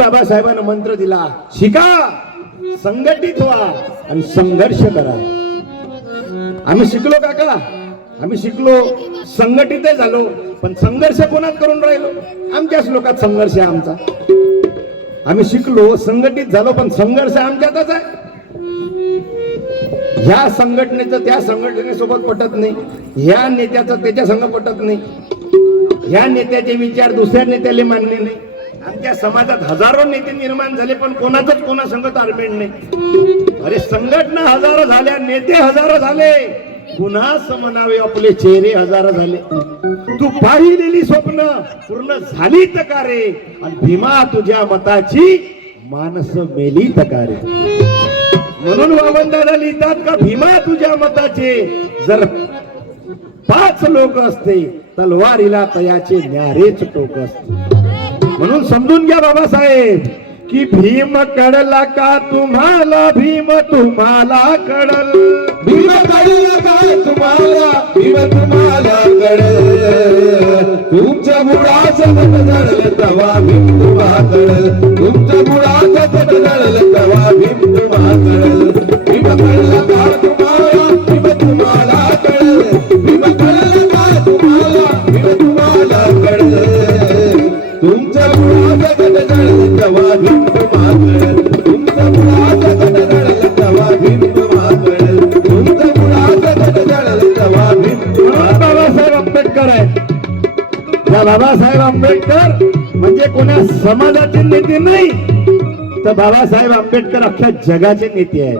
बाबासाहेबांना मंत्र दिला, शिका, संघटित व्हा आणि संघर्ष करा. आम्ही शिकलो काका, आम्ही शिकलो, संघटित झालो, पण संघर्ष कोणात करून राहिलो? आमच्याच लोकात संघर्ष आहे आमचा. आम्ही शिकलो, संघटित झालो, पण संघर्ष आमच्यातच आहे. ह्या संघटनेचं त्या संघटनेसोबत पटत नाही, ह्या नेत्याचं त्याच्या संघ पटत नाही, ह्या नेत्याचे विचार दुसऱ्या नेत्याला मान्य नाही. आमच्या समाजात हजारो नेते निर्माण झाले, पण कोणाचंच कोणा संघ ताळमेळ नाही. अरे संघटना हजारो झाल्या, नेते हजारो झाले, पुन्हा समनावे आपले चेहरे हजारो झाले. तू पाहिलेली स्वप्न पूर्ण झाली का रे? आणि भीमा तुझ्या मताची माणसं मेली का रे? म्हणून वामनदादा लिहितात का, भीमा तुझ्या मताचे जर 5 लोक असते, तलवारीला तयाचे न्यारेच टोक असते. म्हणून समजून घ्या बाबासाहेब की भीम कळला का तुम्हाला, भीम तुम्हाला कळल, भीम कळला का तुम्हाला, भीम तुम्हाला कळल. तुमच्या मुळाचं तट जळलं तवा भीम तुम्हाला कळल, तुमच्या मुळाचं तट जळलं तवा भीम तुम्हाला कळल. भीम कळला का तुम्हाला, भीम तुम्हाला कळल, भीम कळला का तुम्हाला, भीम तुम्हाला कळल. तुमच्या मुळाचं तट जळलं तवा भीम तुम्हाला कळल, तुमच्या मुळाचं तट जळलं तवा भीम तुम्हाला कळल, तुमच्या मुळाचं तट जळलं तवा भीम तुम्हाला. बाबासाहेब आंबेडकर आहे. या बाबासाहेब आंबेडकर म्हणजे कोणा समाजाचे नेते नाही, तर बाबासाहेब आंबेडकर अख्ख्या जगाचे नेते आहेत.